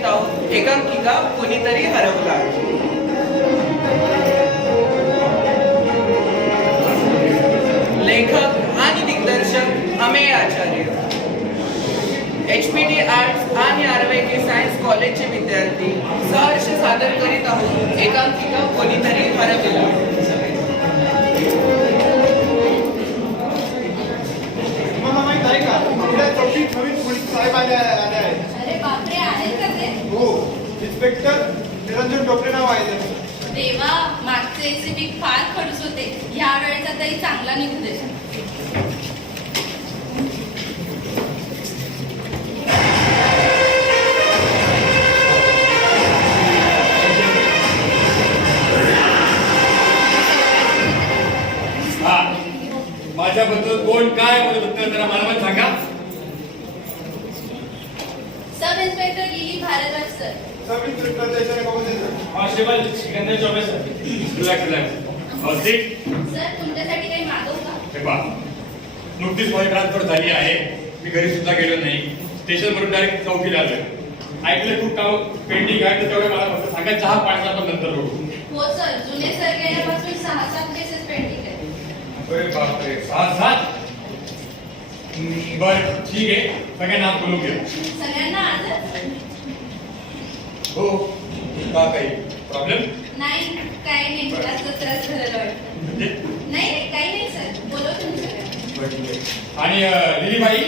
करीत आहोत एकांकिका कोणीतरी हरवला. लेखक आणि दिग्दर्शक अमेय आचार्य. HPT आर्ट्स आणि RYK सायन्स कॉलेजचे विद्यार्थी सहर्ष सादर करीत आहोत एकांकिका कोणीतरी हरवला. अरे बापरे, आहेत का ते? हो, इन्स्पेक्टर निरंजन टोपले नाव आहे त्यांचं. देवा, मागचे एसीबी फार खडूस होते. ह्या वेळेचा तरी चांगला निघू दे. माझ्याबद्दल कोण काय बोलत होतं जरा मला पण सांगा. Sub inspector Lily Bhardwaj sir. Sub inspector Jaishankar Babu sir. Constable Sikandar Chaubey sir. Relax relax. Sir, तुमच्यासाठी काही मागवू का? हे पहा, नुकतीच माझी ट्रान्सफर झाली आहे. मी घरी सुद्धा गेलो नाही. स्टेशन वरून डायरेक्ट चौकीला आलोय. ऐकलं खूप काम पेंडिंग आहे, तर तेवढं मला फक्त सांगा. चहा पाण्याचा पण नंतर बघू. हो सर, जुने सर गेल्यापासून 6-7 केसेस पेंडिंग आहेत. अरे बापरे, 6-7. बरं ठीक आहे, सगळ्यांना बोलून घ्या. सगळ्यांना आजच? हो, का काही प्रॉब्लेम नाही, काही नाही. जास्त त्रास झालेला वाटतं. म्हणजे नाही, काही नाही सर. बोलव तुम्ही सगळ्यांना. आणि लिलीबाई.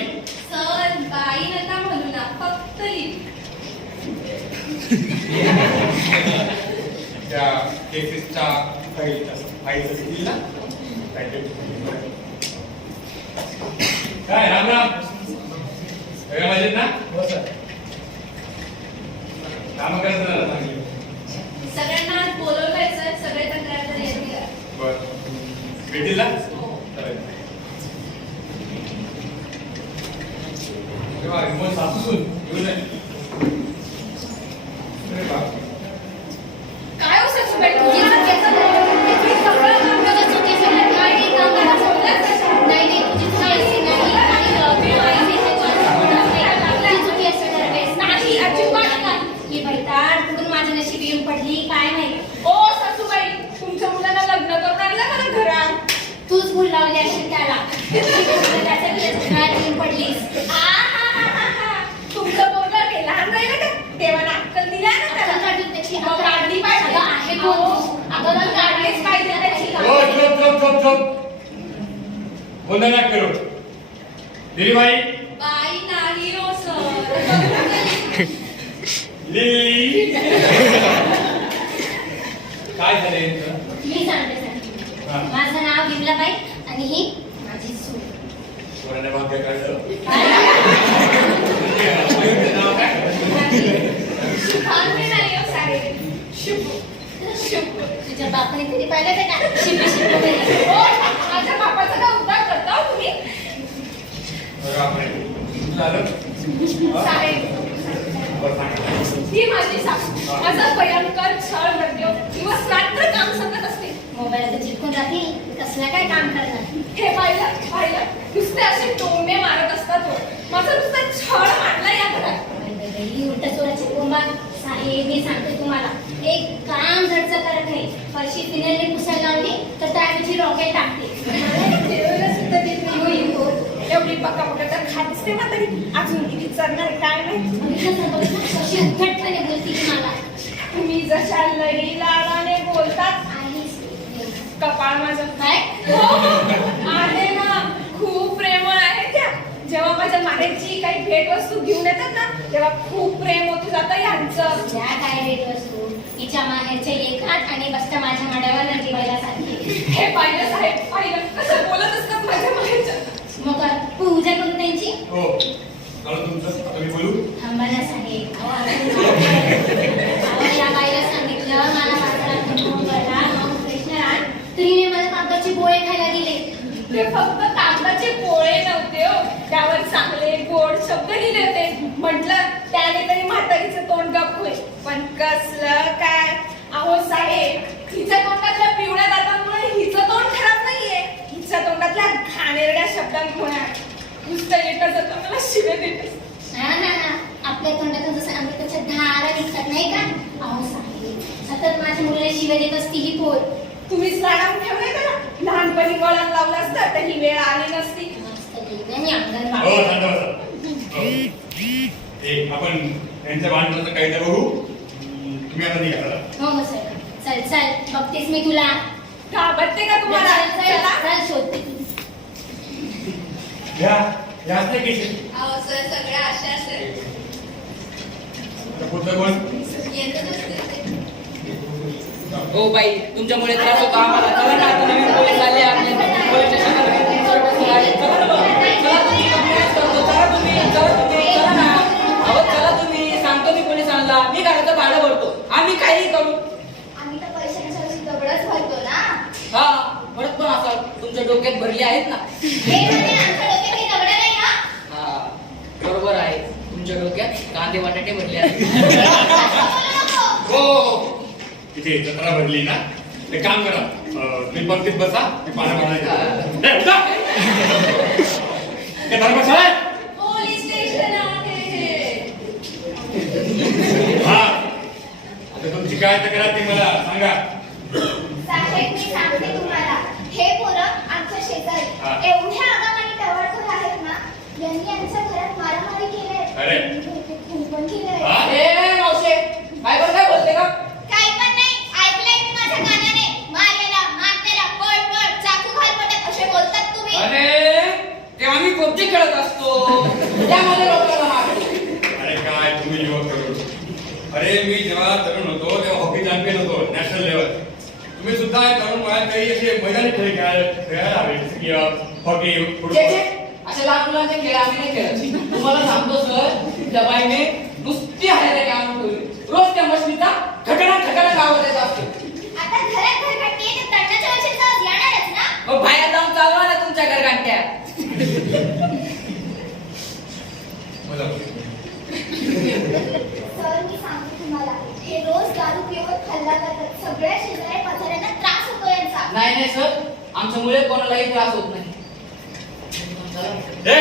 सर, बाई नका म्हणू ना, फक्त लिली. त्या केसेसच्या फाईलचं दिली ना. काय राम राम, सगळ्या मजेत ना? हो सर. काम करायचं जरा चांगली. सगळ्यांना आज बोलवलंय सर. सगळे तक्रारदार येतील. बरं, भेटील ना? चालेल. मग सासूसून येऊ नये. अरे बाप. काय हो सासूबाई, तुझी चुकीचं झालं. तुम्ही सगळं काम करत चुकीचं झालं. काय नाही काम करा सोडलं. नाही, तुझी चुकी अशी नाही. आणि आई तुझी चुकी अशी करावेस. नाही, अजिबात नाही. ही बैताड कुठून माझ्या नशीब येऊन पडली काय नाही. ओ सासूबाई, तुमच्या मुलाला लग्न करून आणलं मला घरात. तूच भूल लावली असेल त्याला. त्याच्या येऊन पडलीस. तुमचं पोरगं ते लहान राहिलं का? तेव्हा अक्कल दिल्या ना त्याला. मग काढली पाहिजे. आहे तू. अगं मग काढलीच पाहिजे त्याची. हो, चुप. बोलणं नाही करू. लिलीबाई. बाई नाही हो सर. लिली. काय झालंय? मी सांगते. माझं नाव विमलाबाई आणि ही माझी सून. कोणाने भाग्य काढलं? आम्ही नाही हो सारे. शुभ. तुझ्या बापाने कधी पाहिलं ते का? शिपी. ओ, माझ्या बापाचा का उद्धार करता हो तुम्ही? झालं? साहेब, बरं सांगा. ही माझी सासू. माझा भयंकर छळ करते. दिवस रात्र काम सांगत असते. मोबाईल तर चिटकून राहते. कसला काय काम करणार? हे पाहिलं नुसते असे टोमणे मारत असतात हो. माझा नुसता छळ मांडला या घरात. उलट चोराची कोंबा. साहेब, मी सांगते तुम्हाला, एक काम घरचं करत नाही. फरशी फिनेलने पुसायला लावली तर त्याऐवजी रॉकेट टाकते. जेवायला सुद्धा देत नाही हो ही पोर. एवढी बका तर खात असते ना तरी अजून किती चरणार आहे काय माहिती. कशी उद्धटपणे बोलती ती मला. तुम्ही जशा लई लाडाने बोलतात. कपाळ माझं काय? आहे ना, खूप प्रेमळ आहे त्या. जेव्हा माझ्या माहेरची काही भेटवस्तू घेऊन येतात ना, तेव्हा खूप प्रेम होतं जातं यांचं. ज्या काय भेटवस्तू तिच्या माहेरच्या येतात आणि बसता माझ्या माड्यावर नदीवायला सारखी. हे पाहिलं साहेब, पाहिलं कसं बोलत असतात माझ्या माहेरच्या. मग पूजा करून त्यांची. हो, झालं तुमचं. आता मी बोलू? थांबा ना साहेब. या बाईला सांगितलं मला तिने मला कागदाचे पोळे खायला दिले. ते फक्त कागदाचे पोळे नव्हते हो, त्यावर चांगले गोड शब्द लिहिले होते. म्हटलं त्याने तरी म्हातारीचं तोंड गप होईल. पण कसलं काय अहो साहेब, हिच्या तोंडातल्या पिवळ्या दातांमुळे हिचं तोंड खराब नाहीये, हिच्या तोंडातल्या घाणेरड्या शब्दांमुळे. नुसतं एकच मला शिवे देते. आपल्या आपल्या तोंडातून जसं अमृताच्या धारा निघतात नाही का? अहो साहेब, सतत माझ्या मुलीला शिव्या देत असती ही पोर. तुम्हीच लाडावून ठेवले त्याला. लहानपणी वळण लावलं असतं तर ही वेळ आली नसती. मस्त गेली आणि अंगण हो वाढलं. शांत बसा. हो. आपण त्यांच्या भांडणाचं काही तर बघू. तुम्ही आता निघा चला. हो हो सर. चल चल बघतेस मी तुला. घाबरते का तुम्हाला? चल चल चला. चल शोधते. या असं केस अहो सर सगळ्या अशा असेल पुढचं कोण येतच असते ते. हो बाई, तुमच्यामुळे त्रास होता आम्हाला. चला ना, आता नवीन पोलीस आले आपल्या पोलीस स्टेशनला नवीन इन्स्पेक्टर आले. चला ना बाबा. चला तुम्ही, चला ना. अहो चला तुम्ही, सांगतो मी पोलिसांना. मी घराचं भाडं भरतो. आम्ही काही करू. आम्ही तर पैशांच्या वर्षी दगडच भरतो ना. हा, परत पण असं तुमच्या डोक्यात भरली आहेत ना. हे म्हणे आमच्या डोक्यात काही दगड नाही ना. हा, बरोबर आहे. तुमच्या डोक्यात कांदे बटाटे भरले आहेत. बोलू नको. हो तिथे जत्रा भरली ना. ते काम करा, तुम्ही पंक्तीत बसा. मी पाण्या पाण्यात धर्मशाळा पोलीस स्टेशन आहे हे. हा. आता तुमची काय तक्रार ती मला सांगा. साहेब मी सांगते तुम्हाला, हे पोरं आमच्या हा. शेजारी एवढ्या आगाम आणि टवाळखोर आहेत ना, यांनी आमच्या घरात मारामारी अरे. केली, खून पण केलंय. हा? ए मावशे, काय बोलते का? काही पण नाही, ऐकलंय मी माझ्या कानाने. मारलेला, मारलेला, पळ पळ, चाकू घाल पटक असे बोलतात तुम्ही. अरे ते आम्ही पबजी खेळत असतो, त्यामध्ये लोकांना मारतो. अरे काय तुम्ही युवक तरुण. अरे मी जेव्हा तरुण होतो तेव्हा हॉकी चॅम्पियन होतो नॅशनल लेवल. तुम्ही सुद्धा तरुण वयात काही असे मैदानी खेळ खेळायला हवे, जसे की हॉकी, जे फुटबॉल. असे लहान मुलांचे खेळ आम्ही नाही खेळत. तुम्हाला सांगतो सर, त्या बाईने नुसती हायरे काम ठेवली. रोज त्या मशनीचा ठकडा गावात येत असतो. आता घरात घरघंटी आहे, तर तंटाच्या वर्षी सहज येणारच ना. मग बाहेर जाऊन चालवा ना तुमच्या घरगांठ्या. मजा होती. सर मी सांगते तुम्हाला, हे रोज दारू पिऊन हल्ला करतात. सगळ्या शेजाऱ्या पाजाऱ्यांना त्रास होतो यांचा. नाही सर, आमच्यामुळे कोणालाही त्रास होत नाही. ए!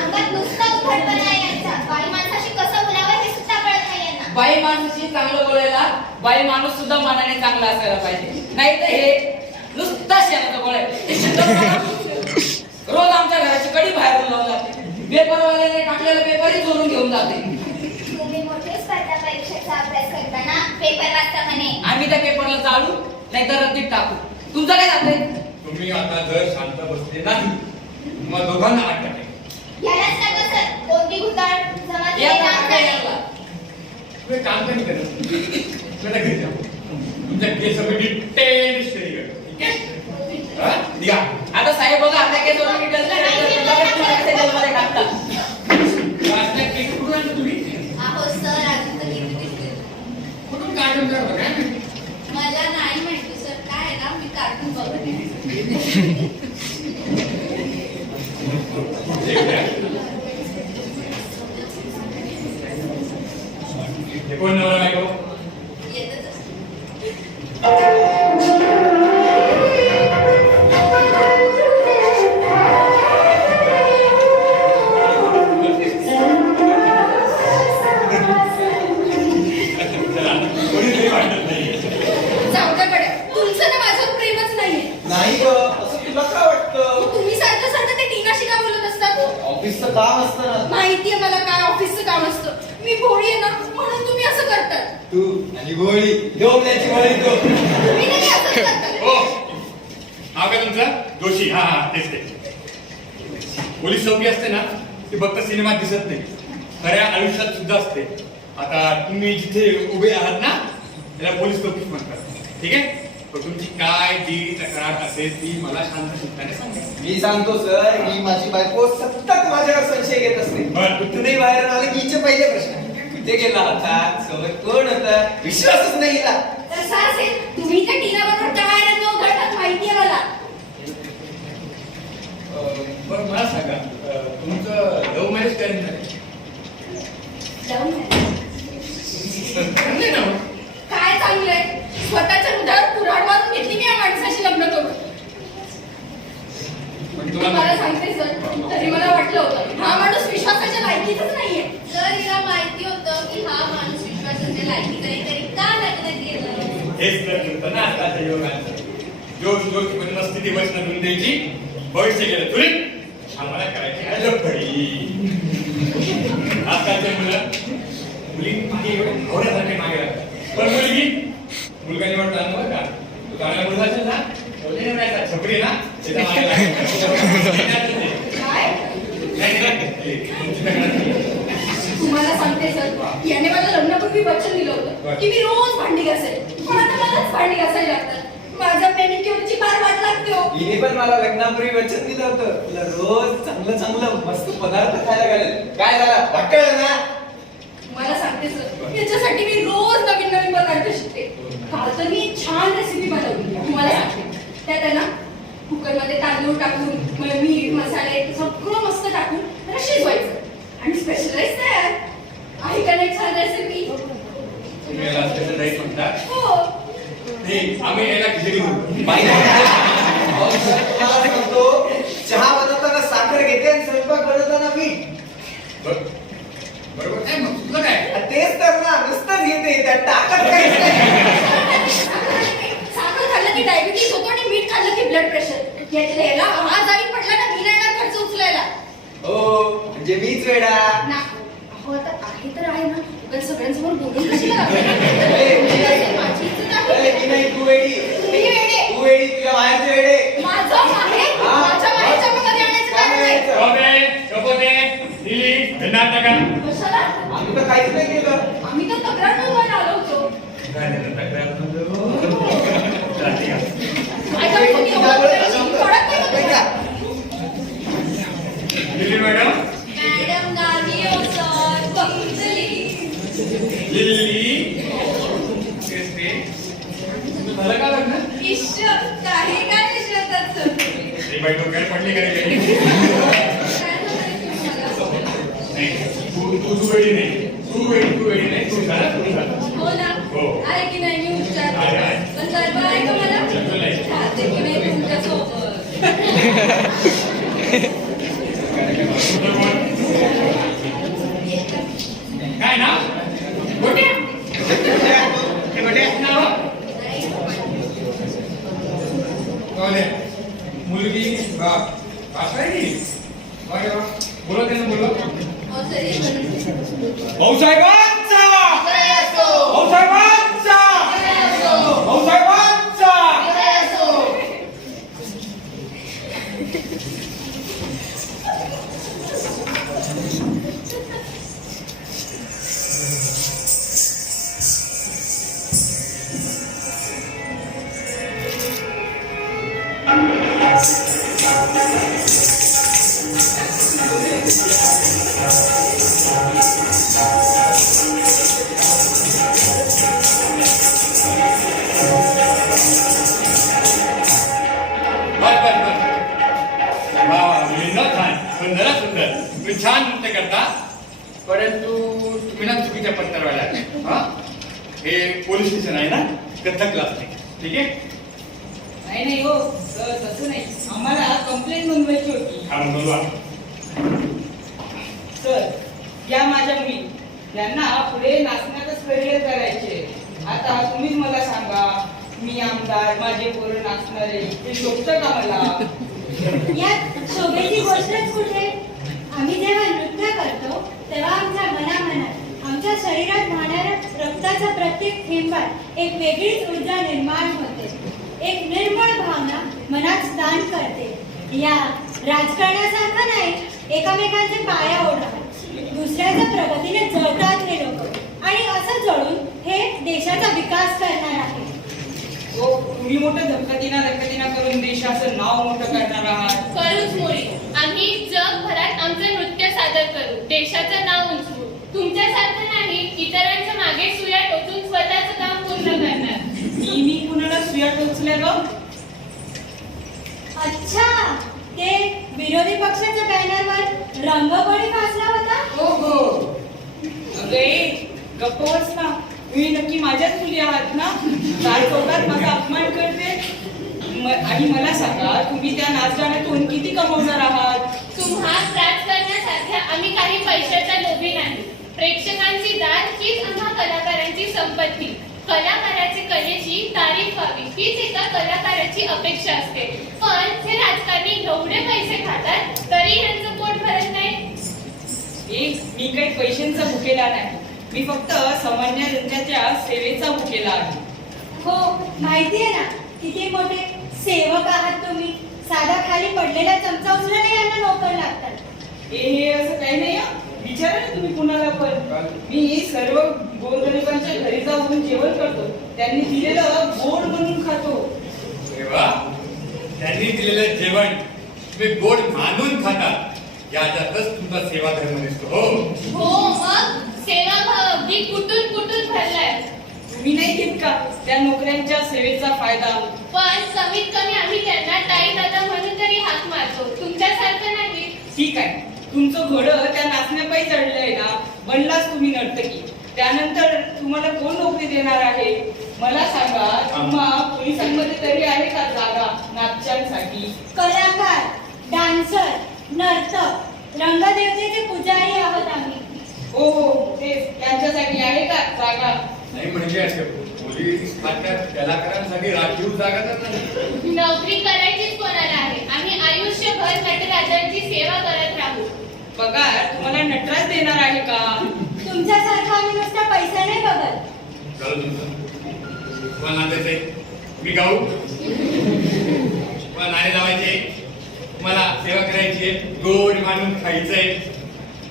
अंगात नुसता उघडपणा आहे यांचा. बाई माणसाशी कसं बोलावं हे सुद्धा कळत नाही यांना. बाई माणसाशी चांगलं बोलायला बाई माणूस सुद्धा मनाने चांगला असायला पाहिजे. नाही तर हे नुसता शेणाचं गोळ आहे. हे शिल्लक रोज आमच्या घराची कडी बाहेरून लावून जाते. पेपरवाल्याने टाकलेला पेपरही चोरून घेऊन जाते. तुम्ही मोठे स्पर्धा परीक्षेचा अभ्यास करताना पेपर वाचता म्हणे. आम्ही त्या पेपरला जाळू नाही तर रद्दीत टाकू. तुमचं काय जातंय? तुम्ही आता जर शांत बसले नाही मग दोघांना आत टाकेल. यालाच नका सर, कोणती घुताळ जमातीने या काम काय झाले. लागला? तुम्ही काम कधी करत तुला घरी जा. तुमच्या केस सगळं डिटेल स्टडी कर. ठीक आहे? हा? निघा. आता साहेब बघा, आपल्या केसवर डिटेल्स जेलमध्ये टाकतात. आपल्या केस कुठून आणले तुम्ही? अहो सर अजून तर किती दिसते. कुठून कार्टून करता काय? मला नाही माहिती सर, काय आहे ना मी कार्टून बघते. हे कोण नवरा बायको? येतच असते. चला, कोणीतरी वाटत नाही. जाऊ द्या गड्या. तुमचं ना माझ्यावर प्रेमच नाहीये. नाही ग, असं तुला का वाटतं? मग तुम्ही सारखं सारखं ते टीनाशी का बोलत असतात? ऑफिसचं काम असतं ना. माहितीये मला काय ऑफिसचं काम असतं. मी भोळी आहे ना, म्हणून तुम्ही असं करतात. तू आणि गोळी डोबल्याची गोळी तू. तुम्ही नाही असंच करतात. हो. नाव काय तुमचं? जोशी. हा हा तेच ते. पोलीस चौकी असते ना, ती फक्त सिनेमात दिसत नाही, खऱ्या आयुष्यात सुद्धा असते. आता तुम्ही जिथे उभे आहात ना, त्याला पोलीस चौकीच म्हणतात. ठीक आहे? पण तुमची काय जी तक्रार असेल ती मला शांत चित्ताने सांगा. मी सांगतो सर, ही माझी बायको सतत माझ्यावर संशय घेत असते. बरं. कुठूनही बाहेर आले की हिचे पहिले प्रश्न, कुठे गेला होता, सोबत कोण होता, विश्वासच नाही हिला. तसं असेल, तुम्ही त्या टीनाबरोबर काय रंग उघडतात माहितीये मला. बरं मला सांगा, तुमचं लव्ह मॅरेज करेन झालं? जाऊन या. चांगलं ना. काय चांगलंय, स्वतःच्या हृदयावर कुऱ्हाड मारून घेतली मी या माणसाशी लग्न करून. पण तुम्हाला तुम्हाला सांगते सर, हेच तर म्हणतो ना आताच्या युवकांचं. जोश जोश पण नसती ती वचनं देऊन द्यायची. भविष्य गेलं तुरीत आम्हाला करायची आहे लफडी. आजकालच्या मुली मागे एवढे घोड्यासारखे मागे लागतात. पण मुलगा निवडताना बरं का तू चांगला मुलगा असेल ना एवढे नाही छपरी ना त्याच्या मागे लागतात. तुम्हाला सांगते सर, याने मला लग्नापूर्वी वचन दिलं होतं की मी रोज भांडी घासेल, पण आता मलाच भांडी घासायला लागतात. माझ्या मॅनिक्युअरची फार वाट लागते हो. हिने पण मला लग्नापूर्वी वचन दिलं होतं तुला रोज चांगलं चांगलं मस्त पदार्थ खायला घालेल. काय झालं वाटलं ना? मला सांगते सर, याच्यासाठी मी रोज नवीन नवीन पदार्थ शिकते. काल तर मी छान रेसिपी बनवली, तुम्हाला सांगते. त्यात आहे ना कुकरमध्ये तांदूळ टाकून मीठ मसाले सगळं मस्त टाकून त्याला शिजवायचं आणि स्पेशल राईस तयार. आहे का नाही छान रेसिपी? तुम्ही याला स्पेशल राईस म्हणता? हो. ते आम्ही याला खिचडी म्हणतो. बाई, अहो, सर, तुम्हाला सांगतो चहा बनवताना साखर घेते आणि स्वयंपाक बनवताना मीठ. बरोबर काय मग तुझं काय? तेच तर ना नुसतंच घेते त्यात टाकत काहीच नाही. साखर खाल्लं की डायबिटीज होतो आणि मीठ खाल्लं की ब्लड प्रेशर. याला आजारी पडला ना मी नाही खर्च उचलायला. हो म्हणजे मीच वेडा. ना अहो आता आहे तर आहे ना, पण सगळ्यांसमोर बोलून कशाला ए, मी नाही. माझी इज्जत अरे, आहे. मी नाही तू वेडी. मी वेडे. तू वेडी तुझ्या बाहेरचे वेडे. माझं माहेर, माझ्या माहेरच्या मध्ये आणायचं काय कारण नाही. करायचं? शोभते दिली नाटका कशाला? आम्ही तर काहीच नाही केलं. आम्ही तर तक्रार नोंदवायला आलो होतो. माझ्या मुली एवढं कडक नाही होतं का? दिली मॅडम मॅडम गावी हो सर, बघितली. लिली तेच ते तुझं झालं का लग्न? इश्श, काही काय विचारतात सर तुम्ही? अरे बाई डोक्यात पडली का रे काही? काय म्हणायचं तुम्हाला? नाही, तू वेळी नाही तू वेळी नाही तू झाला तू झाला. हो ना? हो. आहे की नाही मी आहे, विचारते. आहे. पण गर्व आहे का मला? बिलकुल नाही. राहते की नाही तुमच्यासोबत? काय ना गोट्या ते गोट्याचं नाव कोण आहे? मुलगी भाषाही बोला त्यांना बोला हो सर, हे म्हणून. भाऊसाहेबांचा भाऊसाहेबांचा भाऊसाहेबांचा. सुंदर तुम्ही छान नृत्य करता परंतु तुम्ही ना चुकीच्या पत्त्यावर लागले. हा हे पोलीस स्टेशन आहे ना कथक क्लास नाही ठीक आहे. नाही नाही हो सर, तसं नाही. आम्हाला कंप्लेंट नोंदवायची होती. हा मग बोलवा. सर, या माझ्या मुली यांना पुढे नाचण्यातच करिअर करायचे. आता तुम्हीच मला सांगा, मी आमदार, माझे पोरं नाचणारे, ते शोभतं का मला? यात शोभेची गोष्टच कुठे? आम्ही जेव्हा नृत्य करतो तेव्हा आमच्या मनामनात, आमच्या शरीरात वाहणाऱ्या रक्ताच्या प्रत्येक थेंबात एक वेगळीच ऊर्जा निर्माण होते. एक निर्मळ भावना मनात स्थान करते. या राजकारणासारखं नाही, एकमेकांचे पाया ओढतात, दुसऱ्याच्या प्रगतीने जळतात हे लोक, आणि असं जळून हे देशाचा विकास करणार आहे. हो, तुम्ही मोठं धक्कतीना करून देशाचं नाव मोठं करणार आहात. करूच मोरी. आम्ही जगभरात आमचं नृत्य सादर करू, देशाचं नाव उंचवू. तुमच्यासारखं नाही, इतरांच्या मागे सुया टोचून स्वतःचं काम पूर्ण करणार. मी कुणाला सुया टोचल्या ग? अच्छा, ते विरोधी पक्षाच्या बॅनरवर रंगबळी फासला होता. हो अगे गप्प बस ना. तुम्ही नक्की माझ्याच मुली आहात ना? काय चौकात माझा अपमान करते? आणि मला सांगा, तुम्ही त्या नाच गाण्यातून किती कमवणार आहात? तुम्हा त्रास करण्यासारख्या आम्ही काही पैशाच्या लोभी नाही. प्रेक्षकांची दाद हीच आम्हा कलाकारांची संपत्ती. कलाकाराची कलेची तारीफ व्हावी हीच एका कलाकाराची अपेक्षा असते. पण हे राजकारणी एवढे पैसे खातात तरी यांचं पोट भरत नाही. मी काही पैशांचा भुकेला नाही, मी फक्त सामान्य जनतेच्या सेवेचा भुकेला आहे. हो माहिती आहे ना किती मोठे सेवक आहात तुम्ही. साधा खाली पडलेला चमचा उचलून यांना नोकर लागतात. हे असं काही नाही हं. विचारा ना तुम्ही कुणाला पण. मी सर्व गोरगरिबांच्या घरी जाऊन जेवण करतो, त्यांनी दिलेलं गोड म्हणून खातो. अरे वा, त्यांनी दिलेलं जेवण तुम्ही गोड मानून खाता, याच्यातच तुमचा सेवा धर्म दिसतो. हो हो मग सेवाभाव अगदी कुठून कुठून भरलाय. तुम्ही नाही घेत का त्या नोकऱ्यांच्या सेवेचा फायदा? पण कमीत कमी आम्ही त्यांना ताई दादा म्हणून तरी हाक मारतो, तुमच्यासारखं नाही. ठीक आहे, तुमचं घोडं त्या नाचण्यापायी चढलंय ना, बनलाच तुम्ही नर्तकी. त्यानंतर तुम्हाला कोण नोकरी देणार आहे मला सांगा. तुम्हा पोलिसांमध्ये तरी आहे का जागा नाट्यांसाठी? कलाकार, डान्सर, नर्तक, रंगदेवतेचे पुजारी आहोत आम्ही. हो हो तेच, त्यांच्यासाठी आहे का जागा? नाही म्हणजे असे पोलीस खात्यात कलाकारांसाठी राखीव जागा तर नाही. नोकरी करायचीच कोणाला आहे. आम्ही आयुष्यभर नटराजांची सेवा करत राहू. पगार तुम्हाला नटराज देणार आहे का? तुमच्यासारखा आम्ही नुसता पैसा नाही बघत. झालं तुमचं. तुम्हाला नाचायचंय, मी गाऊ. तुम्हाला नाणे लावायचे, तुम्हाला सेवा करायची आहे, गोड मानून खायचंय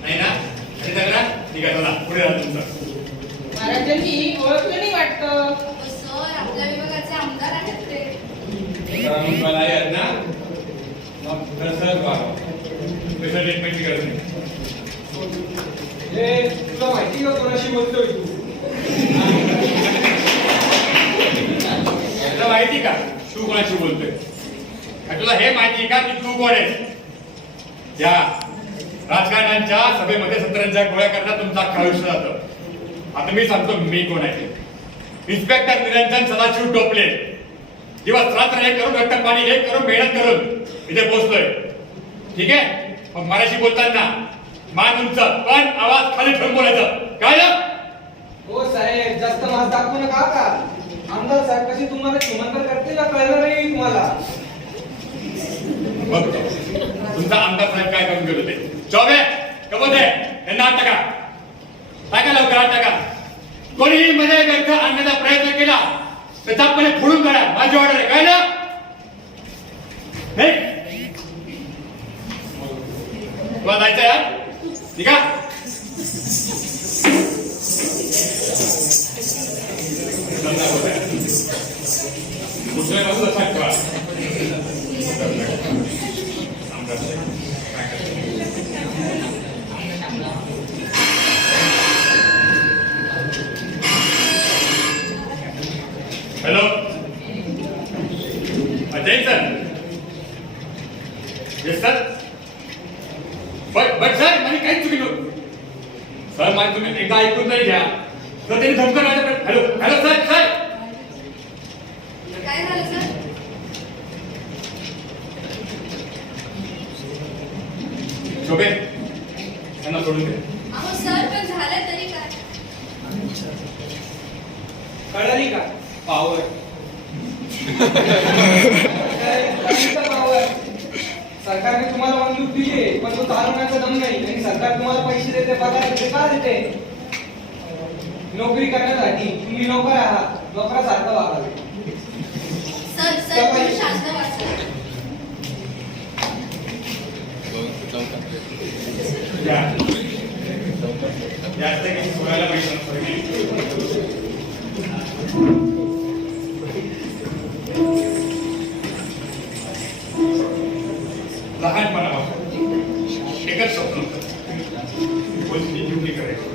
नाही ना? आणि सगळा ठीक आहे, चला पुढे राहा तुमचं. महाराजांनी ओळखलं नाही वाटतं. सर आपल्या विभागाचे आमदार आहेत ते. मला याद ना मग तसंच वागा. तसं ट्रीटमेंटची गरज नाही. हे तुला माहिती का कोणाशी बोलतोय तू? तुला माहिती का तू कोणाशी बोलतोय? आणि तुला हे माहिती का की तू कोण आहेस? या राजकारण्यांच्या सभेमध्ये सत्रांच्या गोळ्या करण्यात तुमचा अख्खं आयुष्य जातं. आता मी सांगतो मी कोण आहे. इन्स्पेक्टर निरंजन सदाशिव टोपले. दिवस रात्र एक करून रक्त पाणी एक करून मेहनत करून इथे पोहोचलोय. ठीक आहे, मग मराठी बोलताना मान उंच पण आवाज खाली ठेवून बोलायचं. कळलं? हो साहेब, जास्त मास दाखवू नका का. आमदार साहेब कशी तुम्हाला श्रीमंत करते का कळलं नाही तुम्हाला? बघतो तुमचा आमदार साहेब काय करून गेलो ते. चौबे कबोते यांना आत टाका. टाका लवकर आत टाका. कोणीही मध्ये व्यर्थ आणण्याचा प्रयत्न केला तर तापणे फोडून काढा. माझी ऑर्डर आहे. काय ना तुला जायचं यार? ठीक आहे. दुसऱ्या बाजूला लक्षात ठेवा. Hello Ajay sir. Yes sir. But sir माझी काहीच चुकी नव्हती सर. माझी तुम्ही एकदा ऐकून तरी घ्या. तर त्यांनी धमकावलं माझ्याकडे. Hello hello sir. सर काय झालं सर? शोभे त्यांना सोडून दे. अहो सर पण झालं तरी काय? कळाली का? Power power. सरकारने तुम्हाला बंदूक दिली पण तो चालवण्याचा दम नाही. आणि सरकार तुम्हाला पैसे देते, पगार देते. का देते? नोकरी करण्यासाठी. तुम्ही नोकर आहात, नोकरासारखं वागावे. सर सर तुम्ही शास्त्र वाचलं. जास्त काही सोडायला पाहिजे. लहानपणापासून एकच स्वप्न पोलिसची ड्युटी करायची.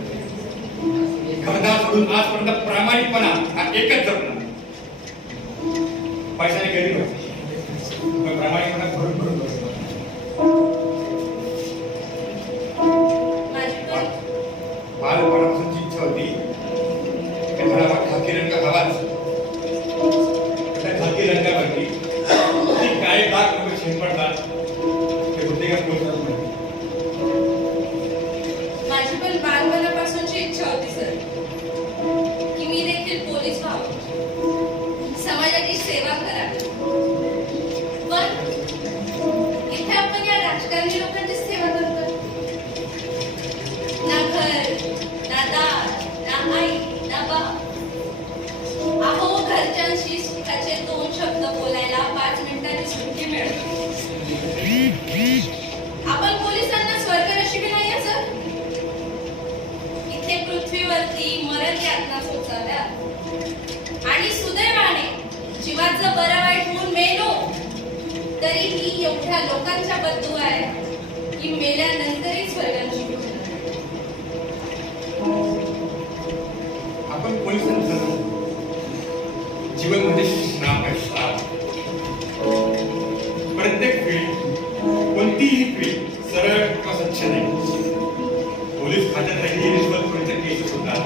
घरदार सोडून आजपर्यंत प्रामाणिकपणा हा एकच जपला. पैशाने गरीब पण प्रामाणिकपणा भरून भरून माझी पण बालपणापासूनची इच्छा होती की मला खाकी रंग हवाच. त्या खाकी रंगावरती काळे डाग नको शिंपडतात ते होते का पोहोचत नाही. माझी पण बालपणापासूनची इच्छा होती सर की मी देखील पोलीस व्हावं. करा. पण इथे आपण या राजकारणी लोकांची सेवा करतो. ना घर, ना दार, ना आई, ना बाप. अहो, घरच्यांशी सुखाचे 2 शब्द बोलायला 5 मिनिटांची सुट्टी मिळते. आपण पोलिसांना स्वर्ग नशिबी नाहीये सर. इथे पृथ्वीवरती मरण यातना सोसाव्या आणि सुदैवाने जीवाचं बरं वाईट होऊन मेलो तरीही एवढ्या लोकांच्या बद्दू आहे की मेल्यानंतरही स्वर्ग नशिबी होणार. आपण पोलिसांचं जीवन म्हणजे श्राप आहे, श्राप. प्रत्येक फील्ड, कोणतीही फील्ड सरळ किंवा स्वच्छ नाही. पोलीस खात्यातही रिश्वतखोरीचे केसेस होतात,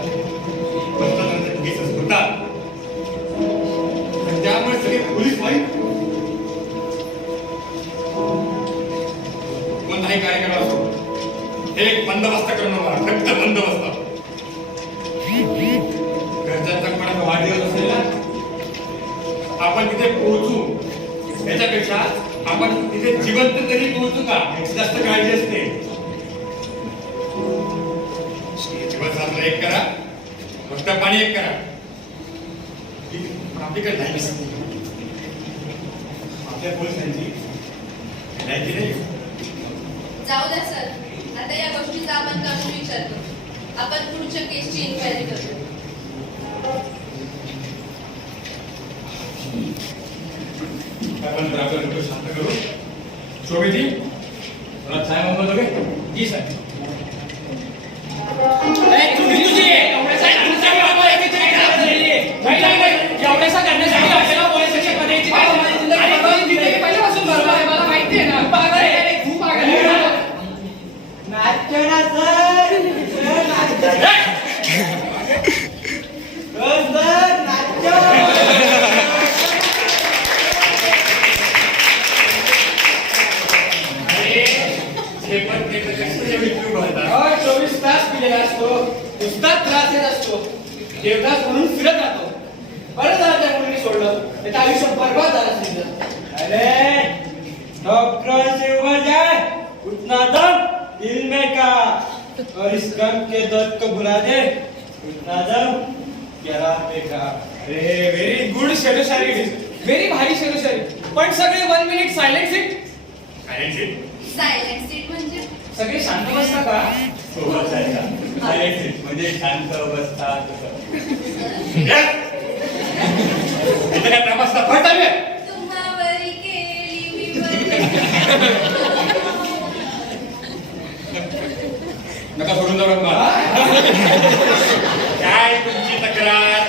भ्रष्टाचाराचे केसेस होतात. पण त्यामुळे सगळे पोलीस वाईट. कोणताही कार्यक्रम असो, हे एक बंदोबस्त करणं मला फक्त बंदोबस्त. घरच्यांचा कोणाचा वाढदिवस असेल ना, आपण तिथे पोहोचू याच्यापेक्षा आपण तिथे जिवंत तरी पोहोचू का याची जास्त काळजी असते. जीवनशास्त्र एक करा, फक्त पाणी एक करा. आपल्याकडे नाही आपल्या पोलिसांची नाही नाही. जाऊ द्या सर. आता या गोष्टीचा आपण करून विचार करू. आपण पुढच्या केसची इन्क्वायरी करू. आपण बराबर लोक शांत करू. शोभेजी मला चाय मागवतो का? जी सर. एवढ्यासा करण्यासाठी आपल्याला पोलिसाच्या पदाची पहिल्यापासून बरोबर आहे. मला माहिती आहे ना. पागल आहे, खूप पागल आहे. नाचना सर, सर हे पण ते कशी एवढी क्यू भरतात. 24 तास पिलेला असतो, नुसता त्रास येत असतो, देवदास म्हणून फिरत राहतो. बरं झालं त्या मुलीने सोडलं, त्याचं आयुष्य बरबाद झालं असतं. अरे डॉक्टर से ऊपर जाए उतना दम दिल में का और इस गम के दर्द को भुला दे उतना दम गला में का. अरे व्हेरी गुड शेरोशायरी, व्हेरी भारी शेरोशायरी. पण सगळे 1 minute silent seat. Silent seat म्हणजे सगळे शांत बसता का? सोबत जायचा. सायलेंट म्हणजे शांत अवस्था. इथं काय तमाशा फटावे. तुम्हावरी केली मी बरी. नका सोडून जाऊ मला. काय तुमची तक्रार?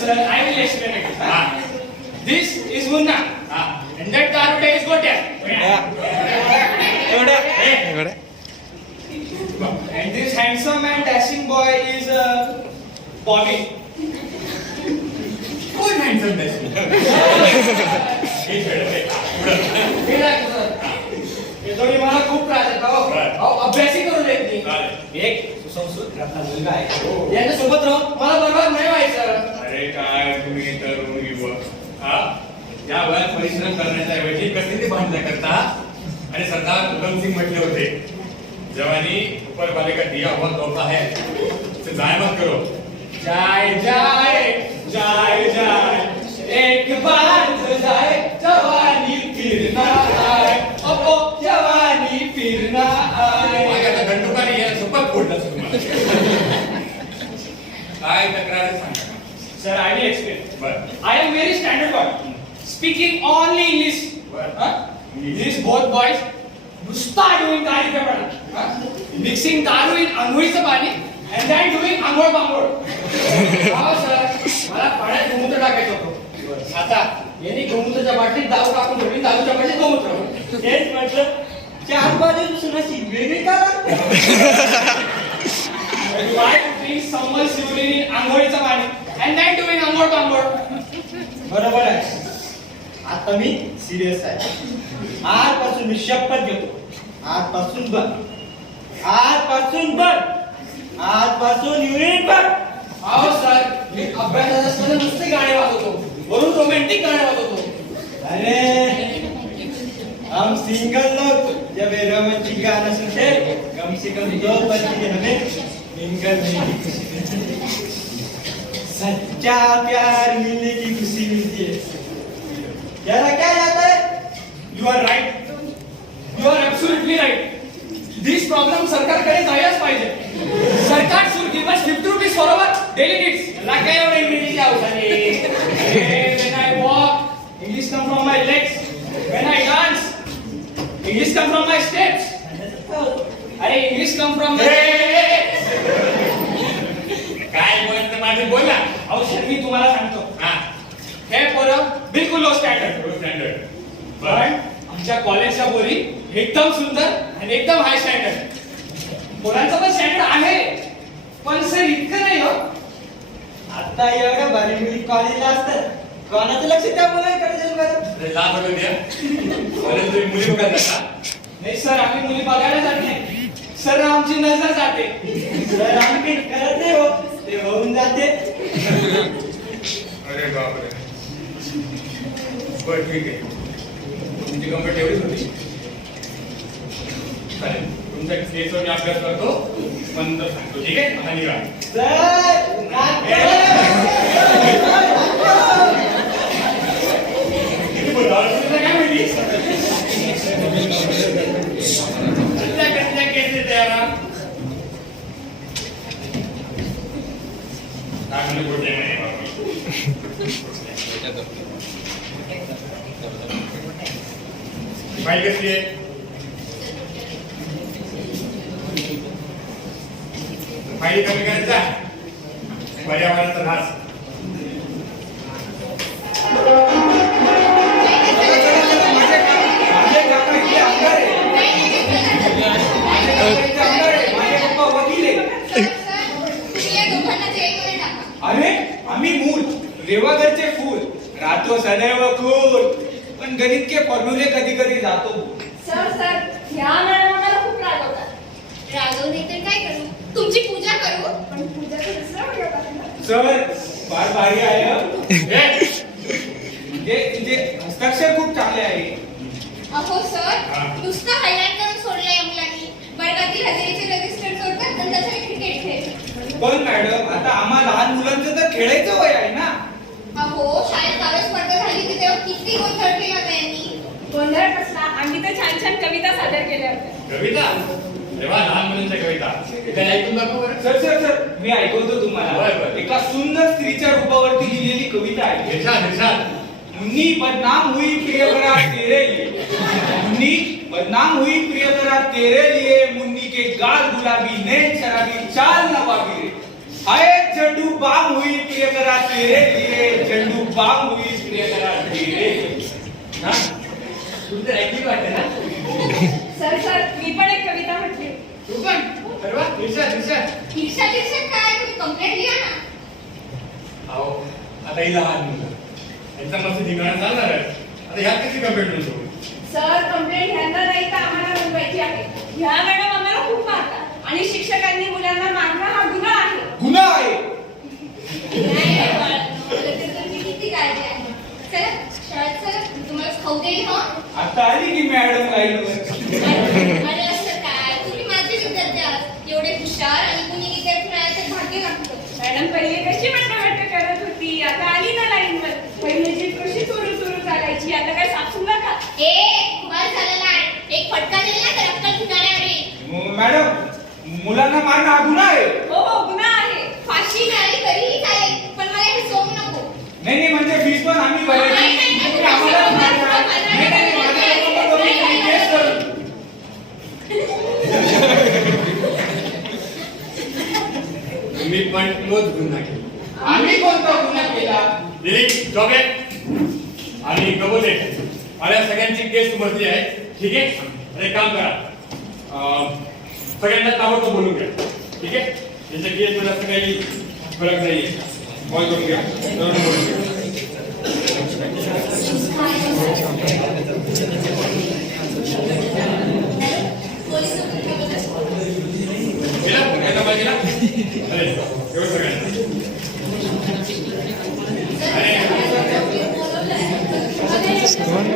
Sir, I will explain it. हा. This is Munna, हा. and that Darude is Gotia. And this handsome and dashing boy is Bobby. कोण handsome त्याची? हे खेळ, हे. पुढं. हे लागतं, sir. हे दोन्ही मला खूप त्रास देतात, हो. बरं. अहो, अभ्यासही करू देत नाही. चालेल. एक सुसंस्कृत घरातला मुलगा आहे. यांच्या सोबत राहून मला बरबाद नाही व्हायचं. अरे काय तुम्ही तरुण युवक, हा या वयात परिश्रम करण्याच्या ऐवजी कसली भांडणं करता. आणि सरदार उधम सिंग म्हटले होते, जवानी ऊपर वाले का दिया हुआ तोहफा है, उसे जाय मत करो. जाए जाए जाए जाए एक बार जो जाए जवानी फिर ना आए. ओ जवानी फिर ना आए. मागे आता दंडुकाने याला सुपात फोडलं असं तुम्हाला. काय तक्रार आहे सांगा. Sir, I will explain. बरं. I am very standard boy, speaking only English. Huh? These both boys नुसता doing काही पेपरा, mixing दारू in अंघोळीचं पाणी and then doing आंघोळ पांघोळ. हा सर, मला पाण्यात गोमूत्र टाकायचं होतं. आता यांनी गोमूत्राच्या बाटलीत दारू टाकून ठेवली, दारूच्या बाटलीत गोमूत्र. तेच म्हटलं 4 बाजूपासून अशी वेगळी का लागते. Why drink someone's urine in आंघोळीचं पाणी and then doing आंघोळ पांघोळ. बरोबर आहे. आता मी सिरियस आहे. आजपासून मी शपथ घेतो, आजपासून बंद, आजपासून बंद, आजपासून युरिन बंद. अहो सर, मी अभ्यासात असताना नुसते गाणे वाजवतो, वरून रोमॅन्टिक गाणे वाजवतो. अरे हम सिंगल लोग जब ये रोमांटिक गाना सुनते कम से कम 2 पल के लिए हमें मिंगल नहीं की खुशी मिलती है। सच्चा प्यार मिलने की खुशी मिलती है। क्या जाता है? You are right, you are absolutely right. This problem सरकारकडे जायलाच पाहिजे. सरकार should give us 50 rupees for our daily needs. मला काय एवढं इंग्रजीची औषधे. When I walk, English come from my legs. When I dance, English come from my steps. अरे English come from my... काय बोलत माझे बोल ना. औषध मी तुम्हाला सांगतो. हा, हे पोरं बिलकुल लो स्टँडर्ड. स्टँडर्ड. पण आमच्या कॉलेजच्या पोरी एकदम सुंदर आणि एकदम हाय स्टँडर्ड. पोरांचं पण स्टँडर्ड आहे, पण सर इतकं नाही हो. आता एवढं भारी मुली कॉलेजला असतात. कोणाचं लक्ष त्या मुलांकडे जाईल बरं? लाभ वाटून द्या. मला तुम्ही मुली बघायला का? नाही सर, आम्ही मुली बघायला जात नाही. सर आमची नजर जाते. सर आम्ही काही करत नाही हो, ते होऊन जाते. अरे बापरे. बरं ठीक आहे. तुमची कंप्लेंट एवढीच होती. चालेल, तुमच्या केसवर मी अभ्यास करतो, पण नंतर सांगतो. ठीक आहे, आता निघा. सर किती बोलतो? काय माहिती? कसल्या केसेस तयार? काय म्हणजे बोलते नाही बाबा. फाईल कसली आहे? फाईल कमी करायचा. पर्यावरणाचा ऱ्हास. माझे काका इथे आमदार आहे. माझे काका इथे आमदार आहे. माझे पप्पा वकील आहे. तुम्ही या दोघांना जेलमध्ये टाका. अरे आम्ही मूल देवाघरचे फूल राहतो सदैव खूल, पण गणित के फॉर्म्युले कधी कधी जातो. सर ह्या मॅडम आम्हाला खूप रागवतात. रागव नाही तर काय करू? तुमची पूजा करू? पण पूजा तर दुसऱ्या वेळेला करतात. सर फार भारी आहे हं. ए, म्हणजे तुझे हस्ताक्षर खूप चांगले आहे. अहो सर, हा. नुसतं हायलाइट करून सोडलं या मुलांनी. वर्गातील हजेरीचे रजिस्टर सोडतात आणि त्याच्यावर क्रिकेट खेळ. पण मॅडम आता आम्हा लहान मुलांचं तर खेळायचं वय आहे ना. अहो शाळेत काव्य स्पर्धा झाली होती तेव्हा किती गोंधळ केला होता यांनी. गोंधळ कसला, आम्ही तर छान छान कविता सादर केल्या होत्या. कविता? तेव्हा लहान मुलांच्या कविता. एखादी ऐकून दाखव बरं. सर मी ऐकवतो तुम्हाला. बरं. एका सुंदर स्त्रीच्या रूपावरती लिहिलेली कविता आहे. इरशाद. मुन्नी बदनाम हुई प्रियकरा तेरे लिए. मुन्नी बदनाम हुई प्रियकरा तेरे लिए. मुन्नी के गाल गुलाबी नैन शराबी चाल नवाबी रे. हाय झंडू बाम हुई प्रियकरा तेरे लिए. झंडू बाम हुई प्रियकरा तेरे लिए. हा? तुमचं ऐकली वाटते ना? सर मी पण एक कविता म्हटली. तू पण? अरे वा, इरशाद. ईर्षा काय? तुम्ही कंप्लेंट लिहा ना. अहो, आता ही लहान मुलं. यांचा मस्त ठिकाणा चालणार आहे. आता ह्यात कशी कंप्लेंट नसतो? सर कंप्लेंट ह्यांना नाही तर आम्हाला नोंदवायची आहे. ह्या मॅडम आम्हाला खूप मारतात आणि शिक्षकांनी मुलांना मारणं हा गुन्हा आहे. गुन्हा आहे. नाही रे बाळांनो, मला तर तुमची किती काळजी आहे. चला शाळेत चला, मी तुम्हाला खाऊ देईल हं. आता आली की मॅडम लाईनवर. अरे असं काय, तुम्ही माझे विद्यार्थी आहात. एवढे हुशार आणि कुणी विद्यार्थी मिळाले भाग्य लागतं. मॅडम पहिले कशी वाटतं करत होती, आता आली ना लाईनवर. पहिले जी कशी चोरू चालायची, आता काय सासूला का? बस झालं लाड. एक फटका दिला तर अक्कल ठिकाण्यावर येईल. मॅडम मुलांना मारणं हा गुन्हा आहे. हो गुन्हा आहे. फाशी मिळाली तरीही चालेल, पण मला हे सोम नको. नाही म्हणजे फीस पण आम्ही भरायची. नाही, तुम्ही आम्हाला मारणार. नाही, माझ्या लोकांना तुम्ही केस करू. तुम्ही पण तोच गुन्हा केला. आम्ही कोणता गुन्हा केला? दिलीप, चॉकलेट आणि गबोले मला सगळ्यांची केस समजली आहे. ठीक आहे, आता एक काम करा, सगळ्यांना ताबडतोब बोलून घ्या. ठीक आहे, त्यांच्या केस मध्ये असं काही फरक नाही. कॉल करून घ्या, बोलून घ्या. गेला एका बाजूला. अरे एवढं सगळ्यांना अरे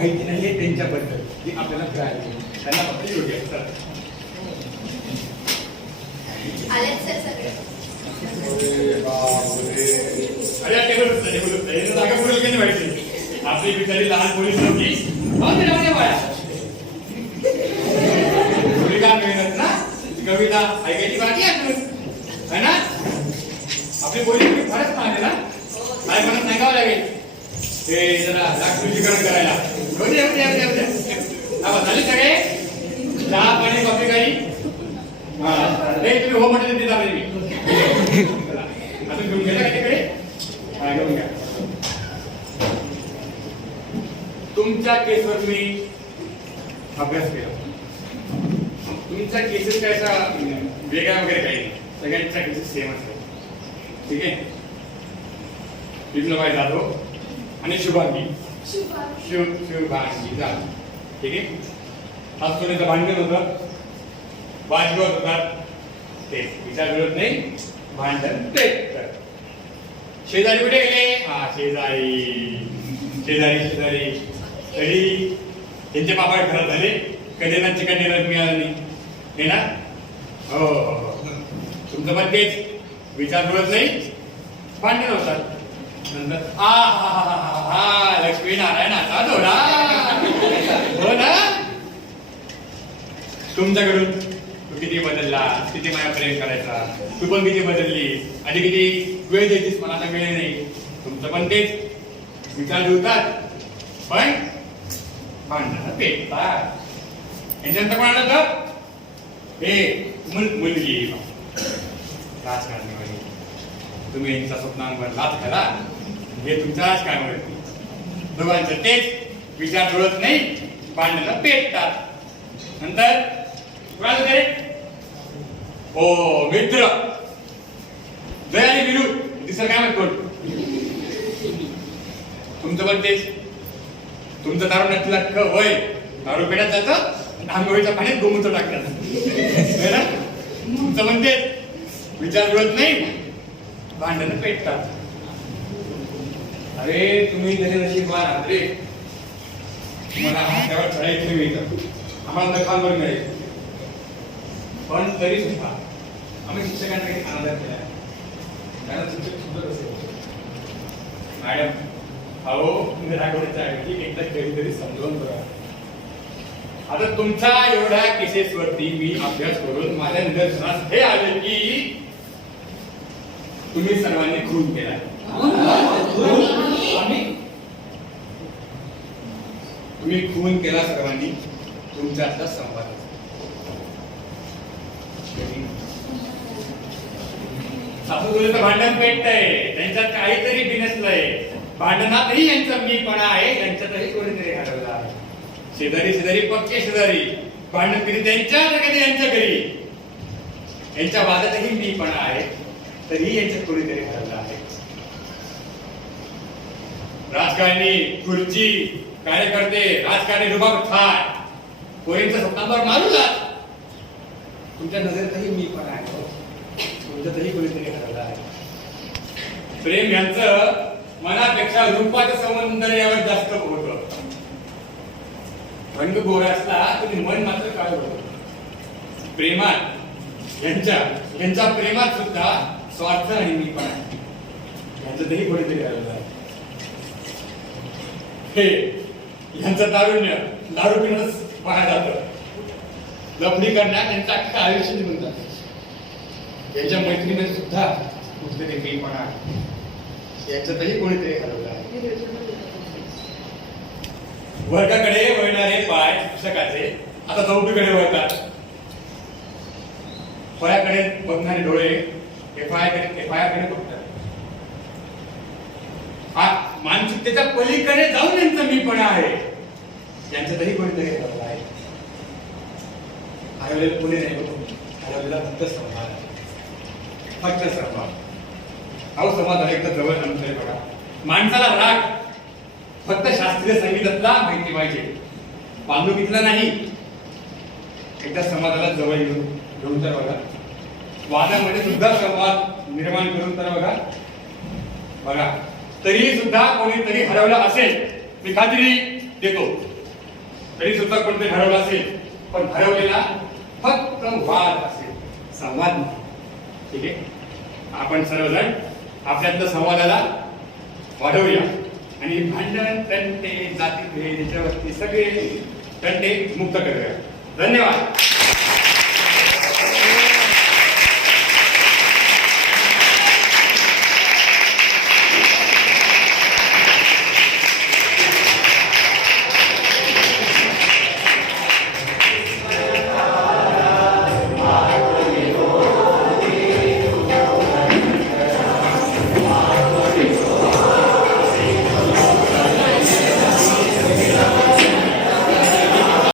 माहिती नाहीये त्यांच्याबद्दल हे आपल्याला कळायला त्यांना फक्त योग्य आहे. चला. आलेच सर सगळे. अरे टेबल जागा पुरेल की नाही माहिती आपली बिचारी लहान पोलीस नव्हती थोडी काम मिळत ना कविता ऐकायची बाकी आहे ना आपली पोलीस फारच पाहते ना काय म्हणत सांगावं लागेल ते जरा राष्ट्रीयकरण करायला झाले सगळे चहा पाणी कॉफी काही हा तुम्ही हो म्हटलं ते झालं मी अजून घेऊन गेला का तिकडे हा घेऊन घ्या तुमच्या केसवर मी अभ्यास केला तुमच्या केसेस काय असा वेगळा वगैरे काही नाही सगळ्यांच्या केसेस सेमच आहे ठीक आहे विष्णुबाई जाधव आणि शुभांगी शुभांगी जाधव ठीक आहे आज सोन्याचं भांडण होतं वाजवत होतात ते विचार मिळत नाही भांडण ते शेजारी कुठे गेले हा शेजारी तरी त्यांचे बाबा घरात झाले कधी ना चिकन डिनर मिळालं नाही हे ना हो तुमचं पण तेच विचार जुळत नाही भांडण होतात नंतर हा लक्ष्मी नारायणाचा डोळा हो ना तुमच्याकडून तू किती बदलला किती मला प्रेम करायचा तू पण किती बदलली आधी किती वेळ द्यायचीस मला आता वेळ नाही तुमचं पण तेच विचार जुळतात पण भांडणं पेटतात यांच्यानंतर कोण आलं तर हे मुलगी राजकारणी तुम्ही यांच्या स्वप्नांवर लाथ घाला हे तुमचं राजकारण दोघांचं तेच विचार जुळत नाही भांडणं पेटतात नंतर कोणाला ते हो मित्र जय आणि विरू तिसरं काय म्हणतो तुमचं पण तेच तुमचं दारू वय दारू पेण्यात जातं आंघोळीच्या पाण्यात गोमूत्र टाकण्यात ना तुमचं पण तेच विचार जुळत नाही भांडणं पेटतात अरे तुम्ही तरी नशीबवान आहात रे मला हातावर चढायचं मिळतं आम्हाला नखांवर मिळेल पण तरी सुद्धा आम्ही शिक्षकांना काही आनंद केला कारण शिक्षक सुद्धा कसे मॅडम अहो तुम्ही रागवण्याच्या ऐवजी एकदा कधीतरी समजावून बघा आता तुमच्या एवढ्या केसेस वरती मी अभ्यास करून माझ्या निदर्शनास हे आले की तुम्ही सर्वांनी खून केला तुम्ही खून केला सर्वांनी तुमच्यातला संवाद सासूचं भांडण पेटतंय त्यांच्यात काहीतरी बिनसलंय भांडणातही यांचा मीपणा आहे यांच्यातही कोणीतरी हरवला आहे शेजारी पक्के शेजारी भांडण कधी त्यांच्या तर कधी यांच्या घरी यांच्या वादातही मीपणा आहे तरीही यांच्यात कोणीतरी हरवला आहे राजकारणी खुर्ची कार्यकर्ते राजकारणी रुबाब ठाय पोरींच्या स्वप्नांवर मारूला तुमच्या नजरेतही मीपणा आहे तुमच्यातही कोणीतरी हरवला आहे प्रेम यांचं मनापेक्षा रूपाचं सौंदर्य यावर जास्त होतं रंग गोरा असला तरी मन मात्र काळ होतं प्रेमात यांच्या प्रेमात सुद्धा स्वार्थ आणि मीपणा यांच्यातही कोणीतरी हरवलं आहे हे यांचं तारुण्य दारू पिणंच वाया जातं लफडी करण्यात त्यांचं अख्खं आयुष्य निघून जातं यांच्या मैत्रिणीमध्ये सुद्धा कुठतरी मीपणा यांच्यातही कोणीतरी हरवलं आहे वर्गाकडे वळणारे पाय शिक्षकाचे आता चौकीकडे वळतात फळ्याकडे बघणारे डोळे एफआयआर कडे बघतात मानसिकतेच्या पलीकडे जाऊन यांचं मीपणा आहे यांच्यातही कोणीतरी हरवलं आहे हरवलेलं कोणी नाही हरवलेला फक्त संवाद फक्त संवाद अहो समाज एकदा जवळ आणतोय बघा माणसाला राग फक्त शास्त्रीय संगीतातला माहिती पाहिजे बांधुकीतला नाही एकदा समाजाला जवळ घेऊन तर बघा वादामध्ये सुद्धा संवाद निर्माण करून तर बघा तरी सुद्धा कोणीतरी हरवलं असेल मी खात्री देतो तरी सुद्धा कोणते हरवलं असेल, पण हरवलेला फक्त वाद असेल, संवाद नाही. ठीक आहे, आपण सर्वजण आपल्यातलं संवादाला वाढवूया आणि भांडण तंटे जातीभेद याच्यावरती सगळे तंटे मुक्त करूया. धन्यवाद.